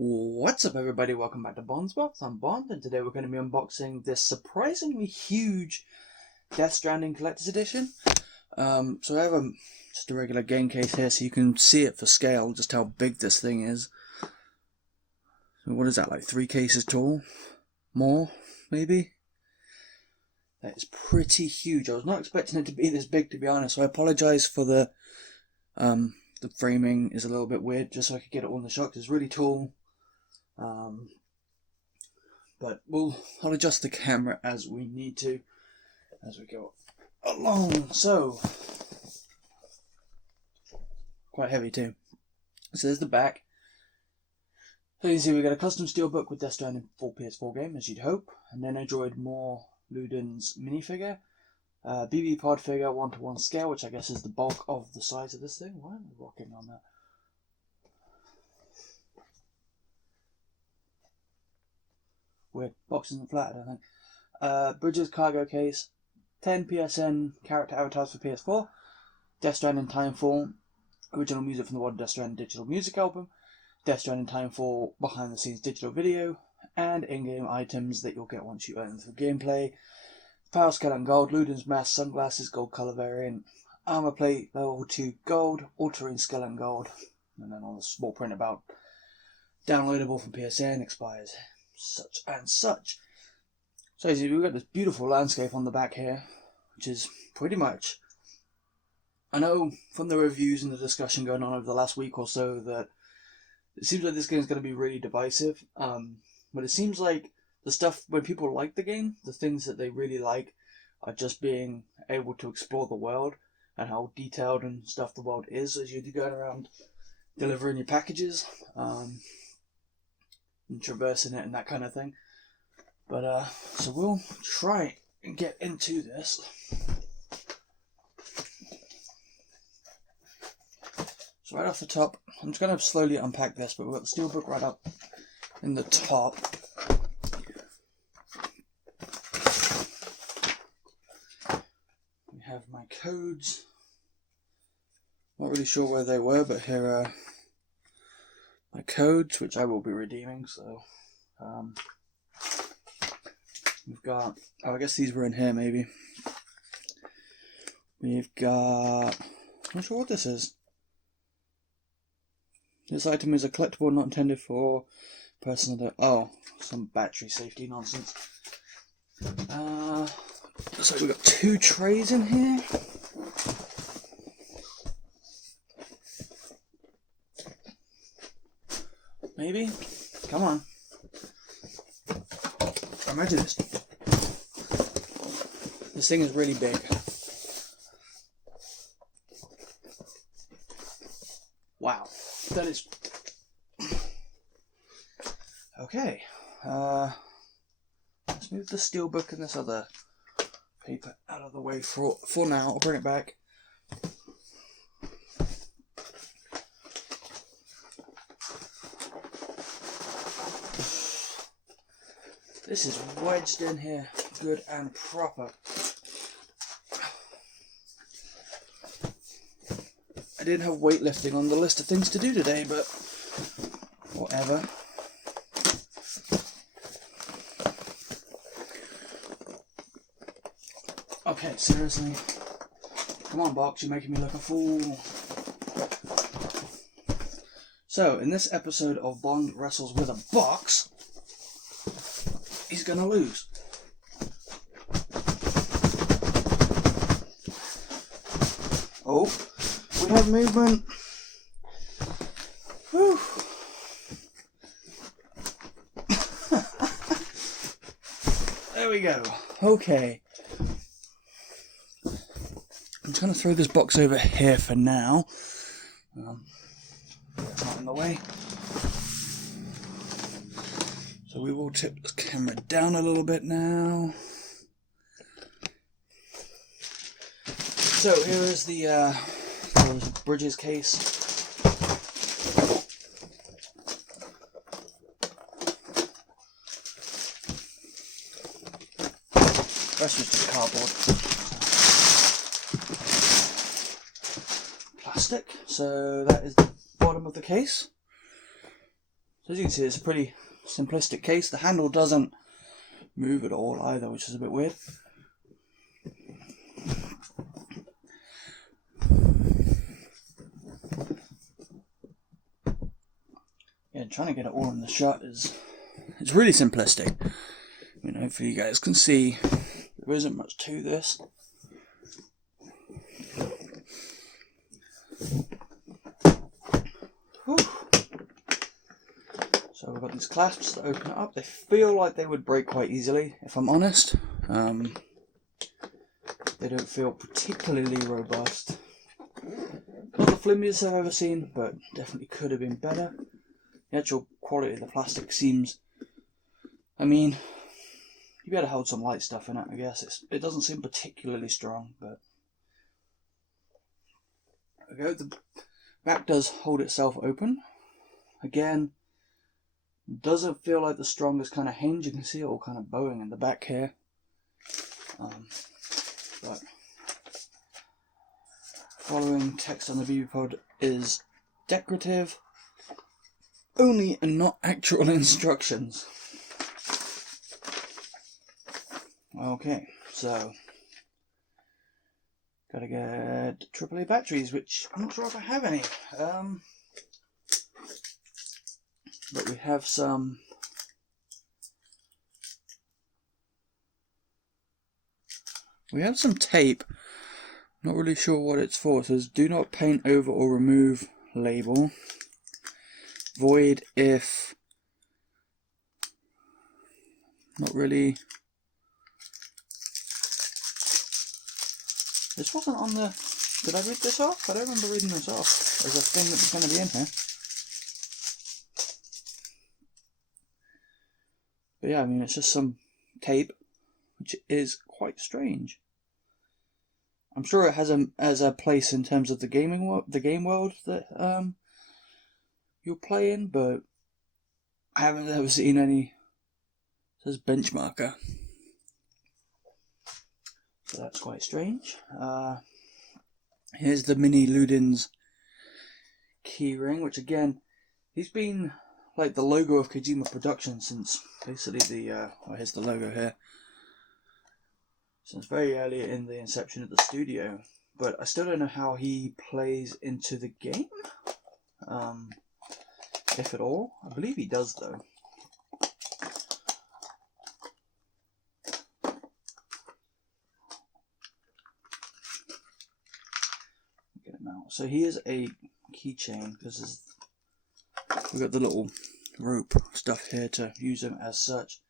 What's up, everybody? Welcome back to Bond's Box. I'm Bond, and today we're going to be unboxing this surprisingly huge Death Stranding Collector's Edition. So I have just a regular game case here, so you can see it for scale, just how big this thing is. So what is that, like 3 cases tall? More, maybe? That is pretty huge. I was not expecting it to be this big, to be honest, so I apologise for the framing is a little bit weird, just so I could get it all in the shot. It's really tall. But I'll adjust the camera as we need to, as we go along. So, quite heavy too. So there's the back. So you can see we got a custom Steelbook with Death Stranding full PS4 game, as you'd hope, and then a Droid More Ludens minifigure, BB pod figure 1:1 scale, which I guess is the bulk of the size of this thing. Why am I rocking on that? Weird. Box isn't flat, I think. Bridges cargo case, 10 PSN character avatars for PS4, Death Stranding Timefall, original music from the World of Death Stranding digital music album, Death Stranding Timefall behind the scenes digital video, and in-game items that you'll get once you earn them through gameplay. Power Skeleton Gold, Ludens mask, sunglasses, gold colour variant, armor plate, level 2 gold, all-terrain skeleton gold, and then on the small print about downloadable from PSN, expires such and such. So as we've got this beautiful landscape on the back here, which is pretty much, I know from the reviews and the discussion going on over the last week or so that it seems like this game is going to be really divisive, but it seems like the stuff, when people like the game, the things that they really like are just being able to explore the world and how detailed and stuff the world is as you're going around delivering your packages, and traversing it and that kind of thing. But so we'll try and get into this. So right off the top, I'm just going to slowly unpack this, but we've got the Steelbook right up in the top. We have my codes. Not really sure where they were, but here are my codes, which I will be redeeming. So we've got, I guess these were in here maybe. We've got, I'm not sure what this is. This item is a collectible not intended for personal, some battery safety nonsense. Looks like we've got 2 trays in here. Maybe? Come on. Imagine this. This thing is really big. Wow. That is... Okay. Let's move the Steelbook and this other paper out of the way for now. I'll bring it back. This is wedged in here, good and proper. I didn't have weightlifting on the list of things to do today, but whatever. Okay, seriously. Come on, box, you're making me look a fool. So, in this episode of Bond Wrestles with a Box, he's gonna lose. Oh, we have movement. Whew. There we go. Okay. I'm just gonna throw this box over here for now. Not in the way. So we will tip the camera down a little bit now. So here is the Bridges case. Rest is just cardboard. Plastic. So that is the bottom of the case. So as you can see, it's a pretty simplistic case. The handle doesn't move at all either, which is a bit weird. Yeah, trying to get it all in the shot it's really simplistic. I mean, hopefully you guys can see there isn't much to this. Whew. So we've got these clasps that open it up. They feel like they would break quite easily, if I'm honest. They don't feel particularly robust. Not the flimsiest I've ever seen, but definitely could have been better. The actual quality of the plastic seems... I mean, you better hold some light stuff in it, I guess. It doesn't seem particularly strong, but... There we go. The back does hold itself open. Again, doesn't feel like the strongest kind of hinge. You can see it all kind of bowing in the back here. But following text on the BB pod is decorative only and not actual instructions. Okay, so gotta get AAA batteries, which I'm not sure if I have any. But we have some tape. Not really sure what it's for. It says do not paint over or remove label. Void if... Not really... This wasn't on the... Did I read this off? I don't remember reading this off as a thing that was going to be in here. But yeah, I mean, it's just some tape, which is quite strange. I'm sure it has a place in terms of the game world that you'll play in, but I haven't ever seen any. It says benchmarker, so that's quite strange. Here's the mini Ludens keyring, which again, he's been like the logo of Kojima Productions since basically the here's the logo here. Since very early in the inception of the studio, but I still don't know how he plays into the game, if at all. I believe he does though. Get him out. So he is a keychain because we've got the little rope stuff here to use him as such.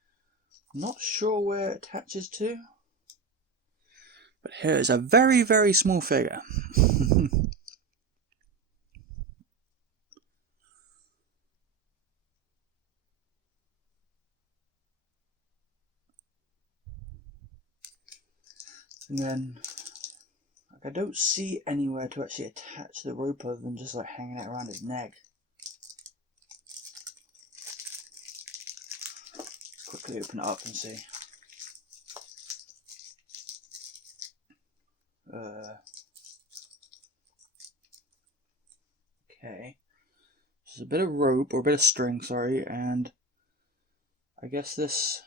Not sure where it attaches to. But here is a very, very small figure. And then, like, I don't see anywhere to actually attach the rope other than just like hanging it around his neck. Let's quickly open it up and see. Okay, there's a bit of rope, or a bit of string, sorry, and I guess this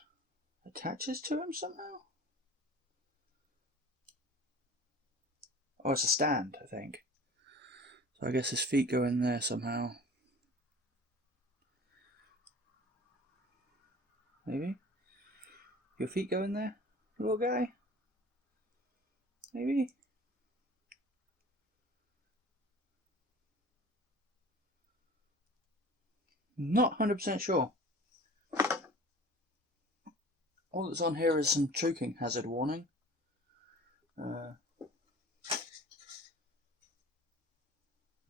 attaches to him somehow? Oh, it's a stand, I think. So I guess his feet go in there somehow. Maybe? Your feet go in there, little guy? Maybe? Not 100% sure. All that's on here is some choking hazard warning.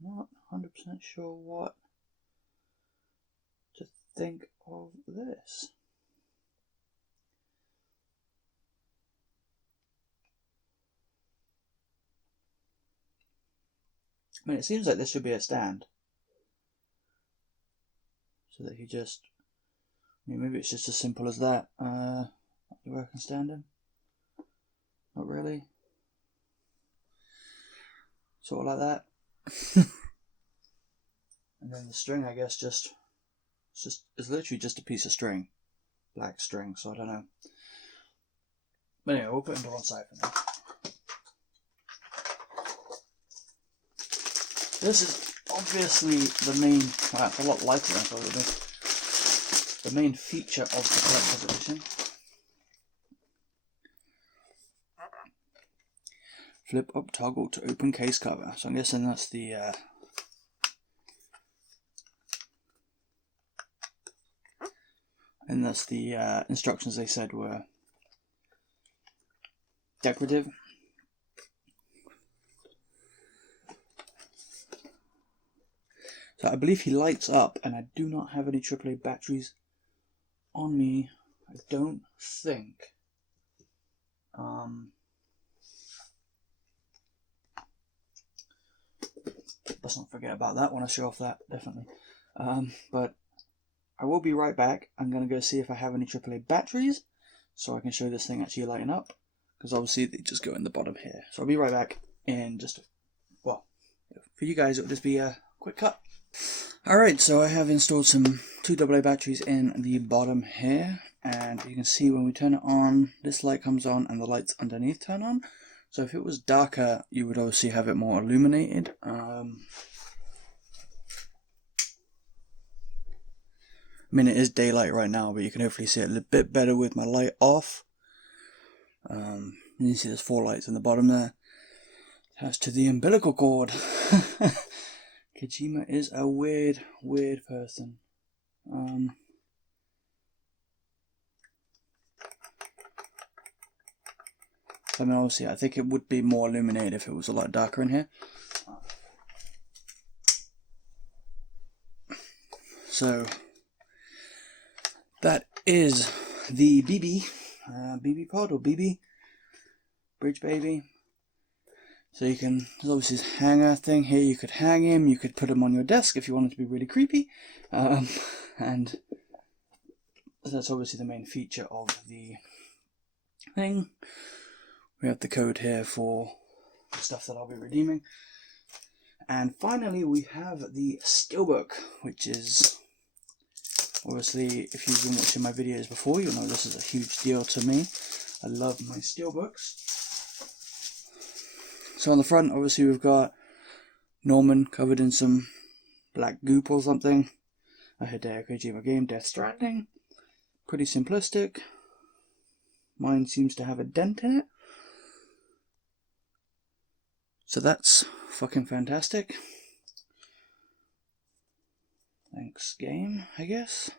Not 100% sure what to think of this. I mean, it seems like this should be a stand. So that he just... I mean, maybe it's just as simple as that. Where I can stand him? Not really. Sort of like that. And then the string, I guess, just It's literally just a piece of string, black string. So I don't know. But anyway, we'll put it to one side for now. This is obviously the main. Well, it's a lot lighter than I thought it would be. The main feature of the collector's edition. Flip up toggle to open case cover. So I'm guessing that's the instructions they said were decorative. So I believe he lights up, and I do not have any AAA batteries on me. I don't think. Let's not forget about that. Want to show off that, definitely. But I will be right back. I'm going to go see if I have any AAA batteries, so I can show this thing actually lighting up. Because obviously they just go in the bottom here. So I'll be right back in just, well, for you guys it'll just be a quick cut. Alright, so I have installed some 2 AA batteries in the bottom here. And you can see when we turn it on, this light comes on and the lights underneath turn on. So if it was darker, you would obviously have it more illuminated. I mean, it is daylight right now, but you can hopefully see it a little bit better with my light off. You can see there's 4 lights in the bottom there. Attached to the umbilical cord. Kojima is a weird person. I mean, obviously, I think it would be more illuminated if it was a lot darker in here. So, that is the BB pod or BB Bridge Baby. So you can, there's obviously this hanger thing here. You could hang him, you could put him on your desk if you wanted to be really creepy. And that's obviously the main feature of the thing. We have the code here for stuff that I'll be redeeming. And finally we have the Steelbook, which is obviously, if you've been watching my videos before, you'll know this is a huge deal to me. I love my Steelbooks. So on the front, obviously we've got Norman covered in some black goop or something. A Hideo Kojima game, Death Stranding. Pretty simplistic. Mine seems to have a dent in it. So that's fucking fantastic. Thanks, game, I guess.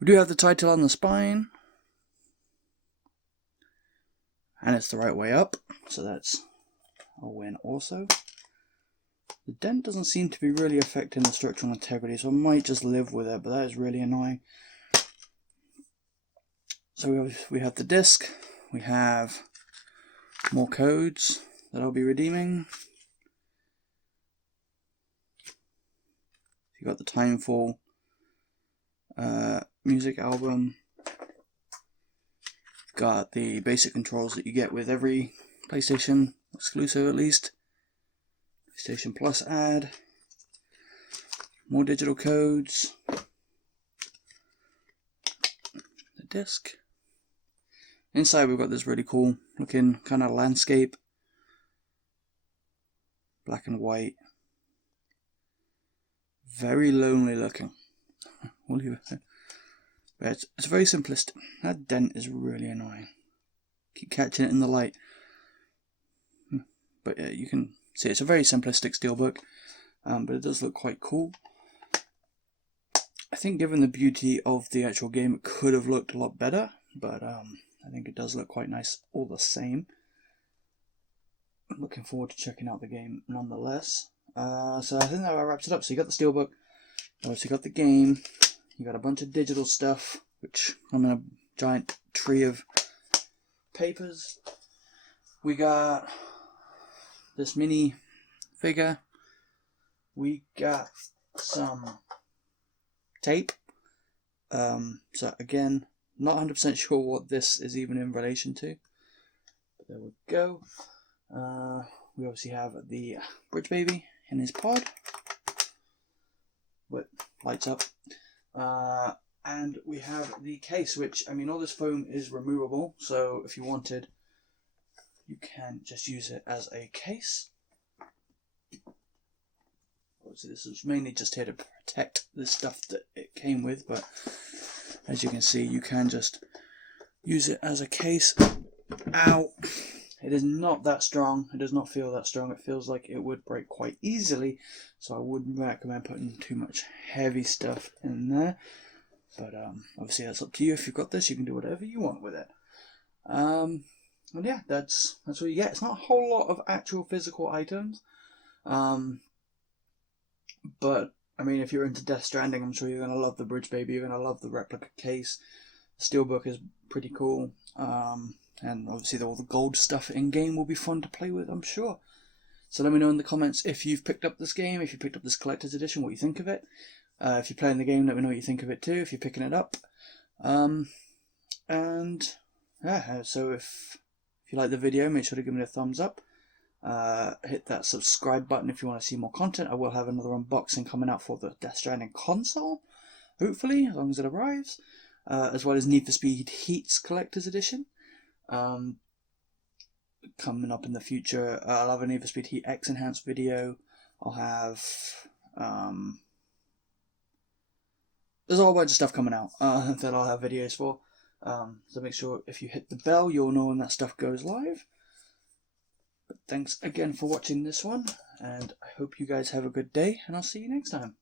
We do have the title on the spine. And it's the right way up, so that's a win also. The dent doesn't seem to be really affecting the structural integrity, so I might just live with it, but that is really annoying. So we have the disc, we have more codes that I'll be redeeming. You got the Timefall music album. Got the basic controls that you get with every PlayStation exclusive, at least. PlayStation Plus ad. More digital codes. The disc. Inside we've got this really cool looking kind of landscape. Black and white. Very lonely looking. We'll leave it there. But it's very simplistic. That dent is really annoying. Keep catching it in the light. But yeah, you can see it's a very simplistic Steelbook. But it does look quite cool. I think given the beauty of the actual game, it could have looked a lot better. But I think it does look quite nice all the same. I'm looking forward to checking out the game nonetheless. So I think that wraps it up. So you got the Steelbook. Obviously got the game. You got a bunch of digital stuff, which I'm in a giant tree of papers. We got this mini figure. We got some tape. So again, not 100% sure what this is even in relation to. But there we go. We obviously have the Bridge Baby in his pod. But lights up. And we have the case, which, I mean, all this foam is removable, so if you wanted, you can just use it as a case. Obviously, this is mainly just here to protect the stuff that it came with, but as you can see, you can just use it as a case. Ow! It is not that strong. It does not feel that strong. It feels like it would break quite easily, so I wouldn't recommend putting too much heavy stuff in there. But obviously that's up to you. If you've got this, you can do whatever you want with it. And yeah, that's what you get. It's not a whole lot of actual physical items. But I mean, if you're into Death Stranding, I'm sure you're going to love the bridge baby. You're going to love the replica case. The Steelbook is pretty cool. And obviously all the gold stuff in game will be fun to play with, I'm sure. So let me know in the comments if you've picked up this game, if you picked up this collector's edition, what you think of it. If you're playing the game, let me know what you think of it too, if you're picking it up. And yeah, so if you like the video, make sure to give me a thumbs up. Hit that subscribe button if you want to see more content. I will have another unboxing coming out for the Death Stranding console, hopefully, as long as it arrives. As well as Need for Speed Heat's collector's edition. Coming up in the future, I'll have a Need for Speed Heat X enhanced video. I'll have there's a whole bunch of stuff coming out that I'll have videos for. So make sure if you hit the bell, you'll know when that stuff goes live. But thanks again for watching this one, and I hope you guys have a good day, and I'll see you next time.